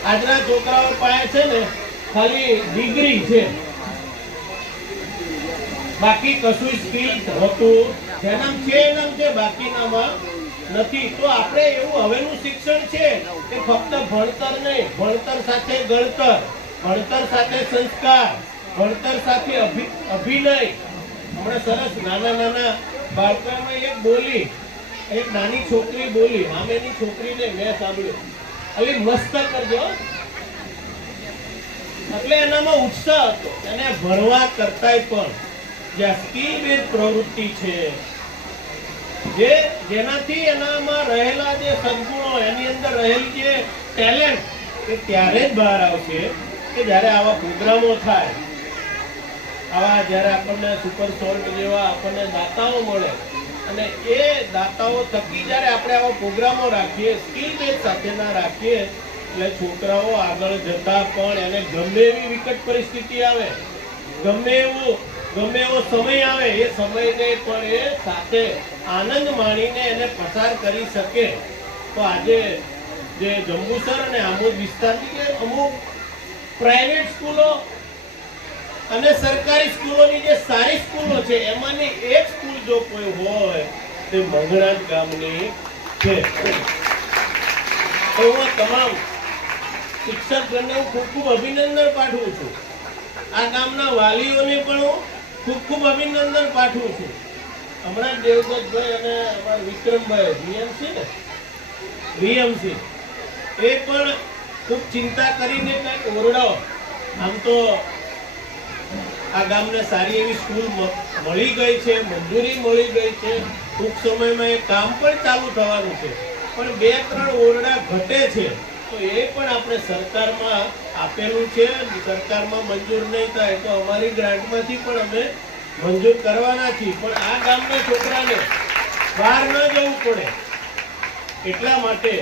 આજના છોકરાઓ પાસે છે ને ખાલી ડિગ્રી છે, બાકી કશું સ્કિલ હોતું જેનામ છે બાકીનામાં નથી. તો આપણે એવું હવેનું શિક્ષણ છે કે ફક્ત ભણતર નહીં, ભણતર સાથે ગણતર, ભણતર સાથે સંસ્કાર, ભણતર સાથે અભિનય. હમણાં સરસ નાના બાળકોમાં એક બોલી, એક નાની છોકરી બોલી, સામેની છોકરીને મેં સાંભળ્યું, અલી મસ્ત કરજો, એટલે એનામાં ઉત્સાહ હતો. એને ભણવા કરતાંય પણ જ્યાં સ્કિલ બેઝ પ્રવૃત્તિ છે, જેનાથી એનામાં રહેલા જે સદગુણો, એની અંદર રહેલી જે ટેલેન્ટ, એ ત્યારે જ બહાર આવશે કે જ્યારે આવા પ્રોગ્રામો થાય, આવા જ્યારે આપણને સુપર સોલ્ટ જેવા આપણને દાતાઓ મળે, અને એ દાતાઓ થકી જ્યારે આપણે આવા પ્રોગ્રામો રાખીએ, સ્કિલ બેઝ સાથેના રાખીએ, એટલે છોકરાઓ આગળ જતા પણ એને ગમે એવી વિકટ પરિસ્થિતિ આવે, ગમે એવો સમય આવે, એ સમયને પણ એ સાથે આનંદ માણીને એને પસાર કરી શકે. તો આજે જે જંબુસર અને આમોદ વિસ્તારની જે અમુક પ્રાઇવેટ સ્કૂલો અને સરકારી સ્કૂલોની જે સારી સ્કૂલો છે, એમાંની એક સ્કૂલ જો કોઈ હોય તે મંગળાજ ગામની છે. તો હું તમામ શિક્ષકગણને હું ખૂબ અભિનંદન પાઠવું છું. આ ગામના વાલીઓને પણ હું ખૂબ અભિનંદન પાઠવું છું. હમણાં દેવદત્તભાઈ અને અમારા વિક્રમભાઈ જીએમસી ને વીએમસી એ પણ ખૂબ ચિંતા કરીને કંઈક ઓરડો, આમ તો આ ગામને સારી એવી સ્કૂલ મળી ગઈ છે, મંજૂરી મળી ગઈ છે, ટૂંક સમયમાં એ કામ પણ ચાલુ થવાનું છે, પણ 2-3 ઓરડા ઘટે છે. તો એ પણ આપણે સરકારમાં આપેલું છે. સરકારમાં મંજૂર નહીં થાય તો અમારી ગ્રાન્ટમાંથી પણ અમે મંજૂર કરવાના છીએ. પણ આ ગામના છોકરાને બહાર ન જવું પડે એટલા માટે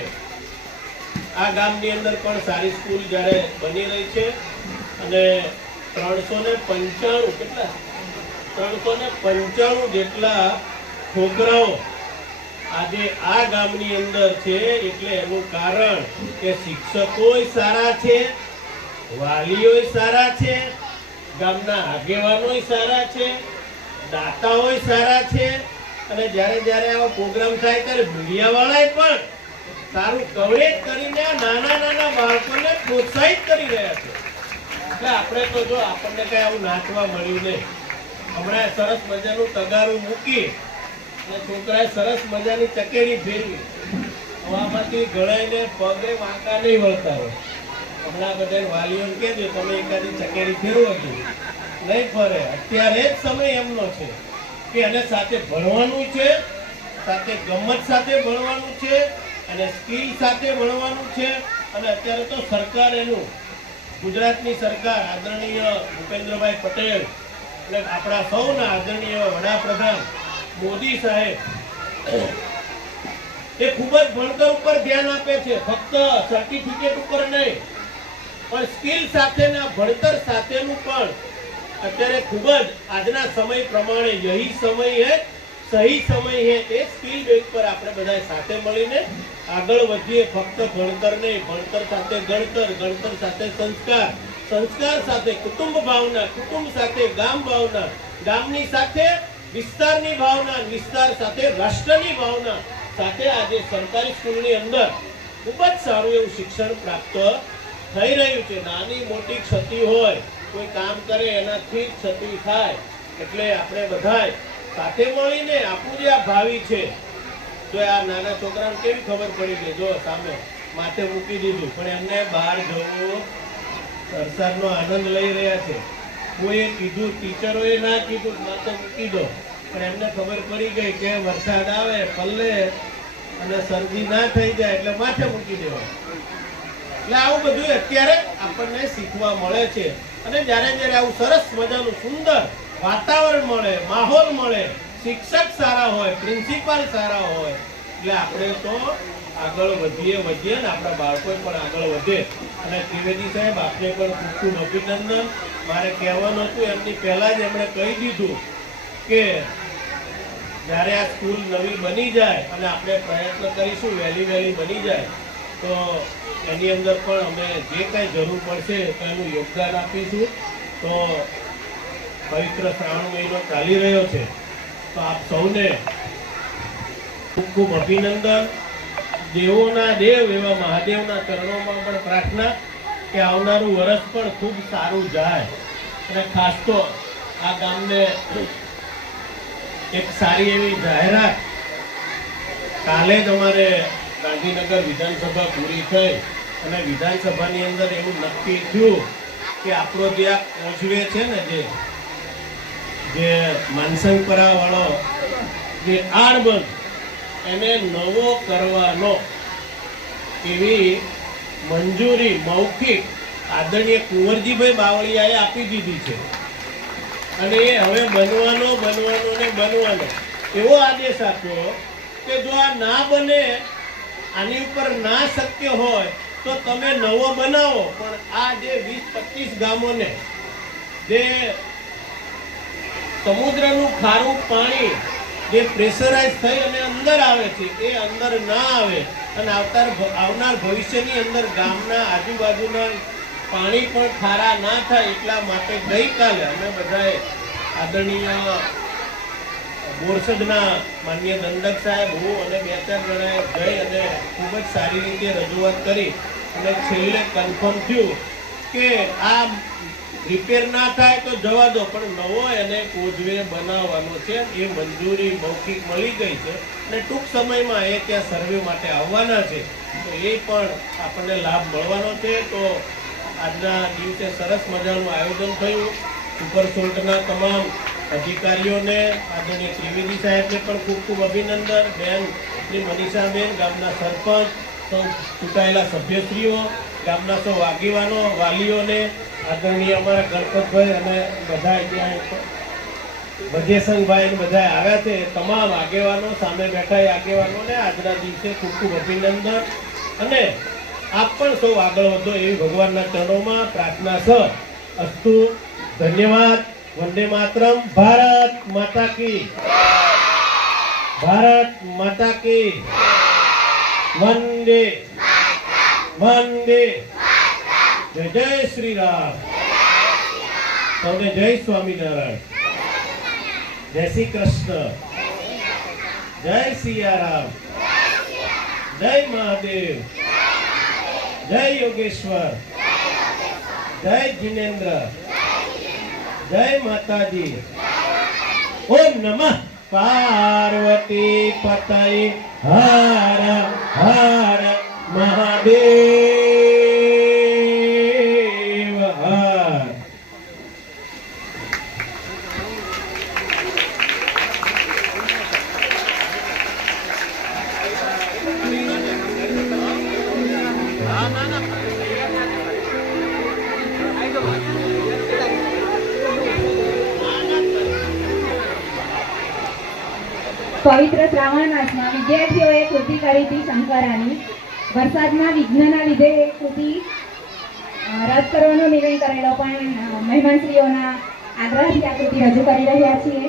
આ ગામની અંદર પણ સારી સ્કૂલ જ્યારે બની રહી છે અને 395 કેટલા 395 જેટલા છોકરાઓ આજે આ ગામની અંદર છે. એટલે એનું કારણ કે શિક્ષકોય સારા છે, વાલીઓય સારા છે, ગામના આગેવાનોય સારા છે, દાતાઓય સારા છે. અને જ્યારે જ્યારે આવા પ્રોગ્રામ થાય ત્યારે મીડિયાવાળાએ પણ સારું કવરેજ કરીને નાના બાળકોને પ્રોત્સાહિત કરી રહ્યા છે. એટલે આપણે તો જો આપણને કઈ આવું નાચવા મળ્યું નહીં. હમણાં સરસ મજાનું તગારું મૂકી અને છોકરાએ સરસ મજાની ચકેડી ફેરવી. હવામાંથી ગળાઈને પગે વાંકા નહીં વળતા હોય. હમણાં બધા વાલીઓને કહેજો તમે એકાદી ચકેડી ફેરવો છો, નહીં ફરે. અત્યારે જ સમય એમનો છે કે એને સાથે ભણવાનું છે, સાથે ગમત સાથે ભણવાનું છે અને સ્કિલ સાથે ભણવાનું છે. અને અત્યારે તો સરકાર એનું ગુજરાતની સરકાર આદરણીય ભૂપેન્દ્રભાઈ પટેલ અને આપણા સૌના આદરણીય વડાપ્રધાન મોદી સાહેબ એ ખૂબ જ ભણતર ઉપર ધ્યાન આપે છે. ફક્ત સર્ટિફિકેટ ઉપર નહીં પણ સ્કિલ સાથેના ભણતર સાથેનું પણ અત્યારે ખૂબ જ આજના સમય પ્રમાણે યહી સમય હે સહી સમય હે એ સ્કિલ બેઝ પર આપણે બધા સાથે મળીને આગળ વધીએ. ફક્ત ભણતર નહીં, ભણતર સાથે ગણતર, ગણતર સાથે સંસ્કાર, સંસ્કાર સાથે કુટુંબ ભાવના, કુટુંબ સાથે ગામ ભાવના, ગામની સાથે વિસ્તારની ભાવના, વિસ્તાર સાથે રાષ્ટ્રની ભાવના સાથે આજે સરકારી સ્કૂલની અંદર ખૂબ જ સારું એવું શિક્ષણ પ્રાપ્ત થઈ રહ્યું છે. નાની મોટી ક્ષતિ હોય, કોઈ કામ કરે એનાથી જ ક્ષતિ થાય. એટલે આપણે બધાય સાથે મળીને આપણું જે આ ભાવિ છે, તો આ નાના છોકરાને કેવી ખબર પડી ગઈ, જો સામે માથે મૂકી દીધું, પણ એમને બહાર જવું વરસાદનો આનંદ લઈ રહ્યા છે. કોઈએ કીધું, ટીચરોએ ના કીધું માથે મૂકી દો, પણ એમને ખબર પડી ગઈ કે વરસાદ આવે પલ્લે અને શરદી ના થઈ જાય એટલે માથે મૂકી દેવાય. એટલે આવું બધું અત્યારે આપણને શીખવા મળે છે. અને જ્યારે જ્યારે આવું સરસ મજાનું સુંદર વાતાવરણ મળે, માહોલ મળે, શિક્ષક સારા હોય, પ્રિન્સિપાલ સારા હોય, એટલે આપણે તો આગળ વધીએ ને આપણા બાળકો પણ આગળ વધે. અને ત્રિવેદી સાહેબ આપને પણ ખૂબ ખૂબ અભિનંદન. મારે કહેવાનું હતું એમની પહેલા જ એમણે કહી દીધું કે જ્યારે આ સ્કૂલ નવી બની જાય અને આપણે પ્રયત્ન કરીશું વહેલી બની જાય તો એની અંદર પણ અમે જે કંઈ જરૂર પડશે તો એનું યોગદાન આપીશું. તો પવિત્ર શ્રાવણ મહિનો ચાલી રહ્યો છે તો આપ સૌને ખૂબ ખૂબ અભિનંદન. દેવોના દેવ એવા મહાદેવના ચરણોમાં પણ પ્રાર્થના કે આવનારું વર્ષ પણ ખૂબ સારું જાય. અને ખાસ તો આ ગામને એક સારી એવી જાહેરાત, કાલે જ અમારે ગાંધીનગર વિધાનસભા પૂરી થઈ અને વિધાનસભાની અંદર એવું નક્કી થયું કે આપણો જે આ કોઝવે છે ને જે માનસંગપરા વાળો જે આડબંધ એને નવો કરવાનો એવી મંજૂરી મૌખિક આદરણીય કુંવરજીભાઈ બાવળિયાએ આપી દીધી છે. અને એ હવે બનવાનો એવો આદેશ આપ્યો કે જો આ ના બને, આની ઉપર ના શક્ય હોય તો તમે નવો બનાવો. પણ આ જે 20-25 ગામોને જે સમુદ્રનું ખારું પાણી જે પ્રેશરાઇઝ થઈ અને અંદર આવે છે એ અંદર ના આવે અને આવનાર ભવિષ્યની અંદર ગામના આજુબાજુના પાણી પણ ખારા ના થાય એટલા માટે ગઈકાલે અમે બધાએ આદરણીય બોરસદના માનનીય દંડક સાહેબ, હું અને 2-4 જણાએ જઈ અને ખૂબ જ સારી રીતે રજૂઆત કરી અને છેલ્લે કન્ફર્મ થયું કે આ રિપેર ના થાય તો જવા દો, પણ નવો એને કોઝવે બનાવવાનો છે. એ મંજૂરી મૌખિક મળી ગઈ છે અને ટૂંક સમયમાં એ ત્યાં સર્વે માટે આવવાના છે, તો એ પણ આપણને લાભ મળવાનો છે. તો આજના દિવસે સરસ મજાનું આયોજન થયું. સુપર સોલ્ટના તમામ અધિકારીઓને, આદરણીય ત્રિવેદી સાહેબને પણ ખૂબ ખૂબ અભિનંદન. બેન શ્રી મનીષાબેન, ગામના સરપંચ, સૌ ચૂંટાયેલા સભ્યશ્રીઓ, ગામના સૌ આગેવાનો, વાલીઓને, આદરણીય અમારા ગણપતભાઈ અને બધા ત્યાં ભજેશંગભાઈ બધા આવ્યા છે, તમામ આગેવાનો, સામે બેઠા એ આગેવાનોને આજના દિવસે ખૂબ ખૂબ અભિનંદન. અને આપ પણ સૌ આગળ વધો એવી ભગવાનના ચરણોમાં પ્રાર્થના છે. અસ્તુ. ધન્યવાદ. વંદે માતરમ. ભારત માતા કી. ભારત માતા કી. વંદે વંદે. જય જય શ્રી રામ. સૌને જય સ્વામિનારાયણ. જય શ્રી કૃષ્ણ. જય સિયારામ. જય મહાદેવ. જય યોગેશ્વર. જય જિનેન્દ્ર. જય માતાજી. ઓમ નમઃ પાર્વતી પતય હર હર મહાદેવ હર. પવિત્ર શ્રાવણ માસમાં વિદ્યાર્થીઓએ કૃતિ કરી હતી શંકરાની. વરસાદના વિઘ્નના લીધે એ કૃતિ રદ કરવાનો નિર્ણય કરેલો, પણ મહેમાનશ્રીઓના આગ્રહથી આ કૃતિ રજૂ કરી રહ્યા છીએ.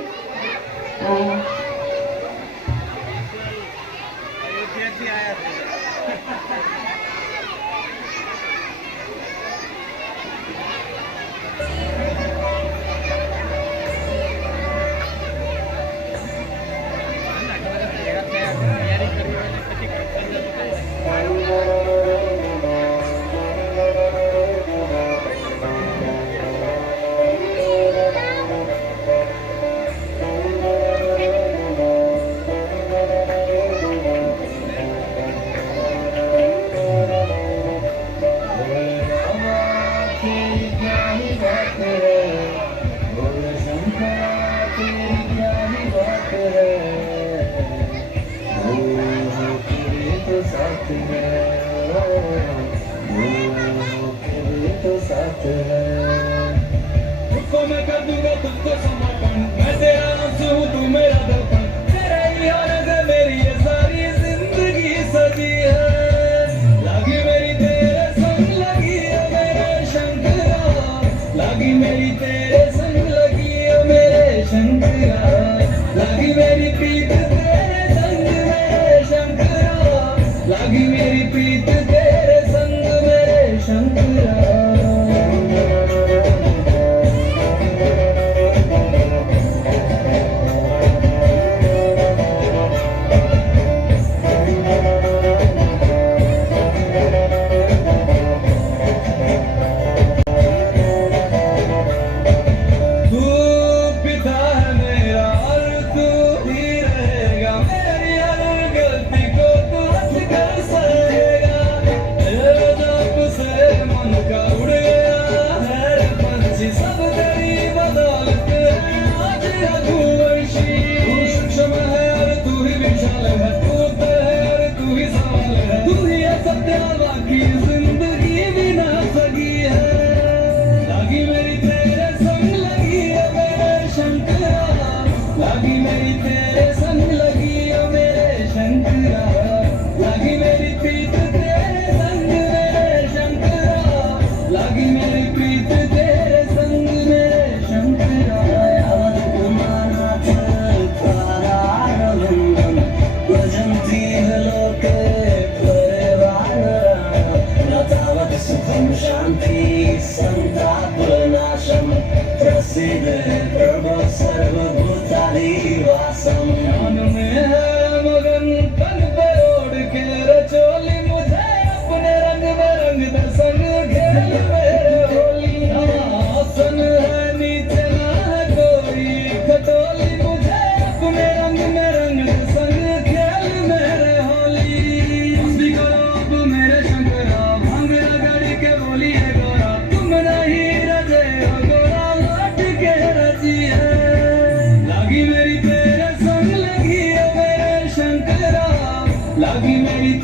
तुझको मैं कर दूंगा तुझको समर्पण, मैं तेरा आंसू हूँ तू मेरा दर्पण, तेरे इशारे से मेरी ये सारी जिंदगी सजी है. लगी मेरी तेरे संग लगी है मेरे शंकरा, लगी मेरी तेरे संग लगी है मेरे शंकरा, लगी मेरी प्रीत तेरे संग मेरे शंकरा, लगी मेरी प्रीत तेरे संग मेरे शंकरा.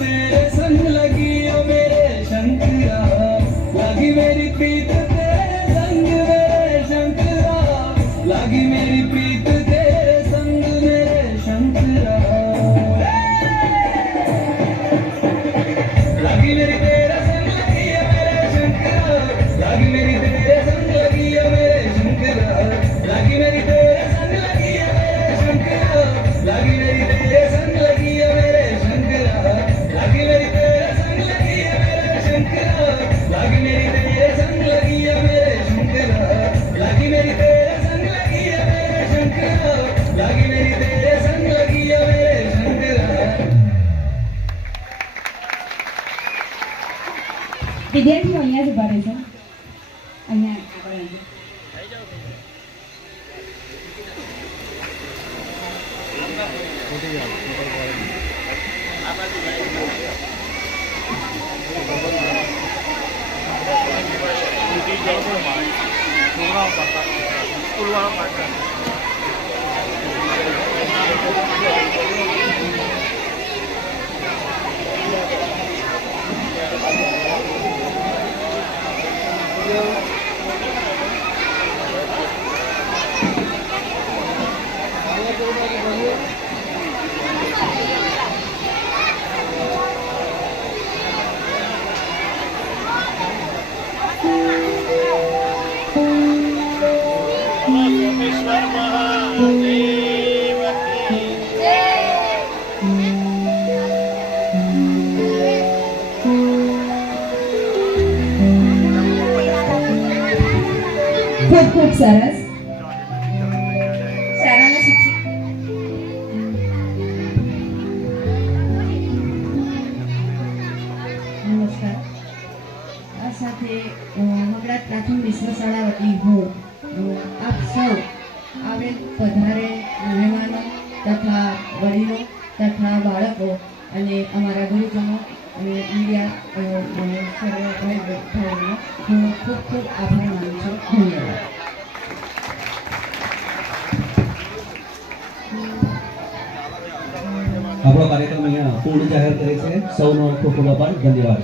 तेरे संग लगी ओ मेरे शंकरा, लगी मेरी प्रीत तेरे संग मेरे शंकरा, लगी मेरी प्रीत तेरे संग मेरे शंकरा, लगी मेरी तेरे संग लगी है मेरे शंकरा, लगी मेरी तेरे संग लगी है मेरे शंकरा, लगी मेरी तेरे संग लगी है मेरे शंकरा, लगी मेरी तेरे संग लगी है मेरे शंकरा, लगी मेरी तेरे संग लगी है मेरे शंकरा, लगी मेरी तेरे संग लगी है मेरे शंकरा, लगी मेरी तेरे संग लगी है मेरे शंकरा, लगी मेरी तेरे संग लगी है मेरे शंकरा। વિદ્યાર્થીઓ અહીંયા જ ઉભા રહેજો. અહીંયા આગળ આવજો. સોમેશ્વર મહાદેવ કી ખૂબ ખૂબ સરસ. શાળાના શિક્ષક નમસ્કાર. આ સાથે હમણાં પ્રાથમિક વિશ્વ શાળા વતી હું આપ સૌ આવેલ પધારે મહેમાનો તથા વડીલો તથા બાળકો અને અમારા ગુરુજનો અને મીડિયા સર્વ ભાઈ બહેનોનો હું ખૂબ ખૂબ આભાર માનું છું. ધન્યવાદ. આપણો કાર્યક્રમ અહીંયા પૂર્ણ જાહેર કરે છે. સૌનો ખૂબ ખૂબ આભાર. ધન્યવાદ.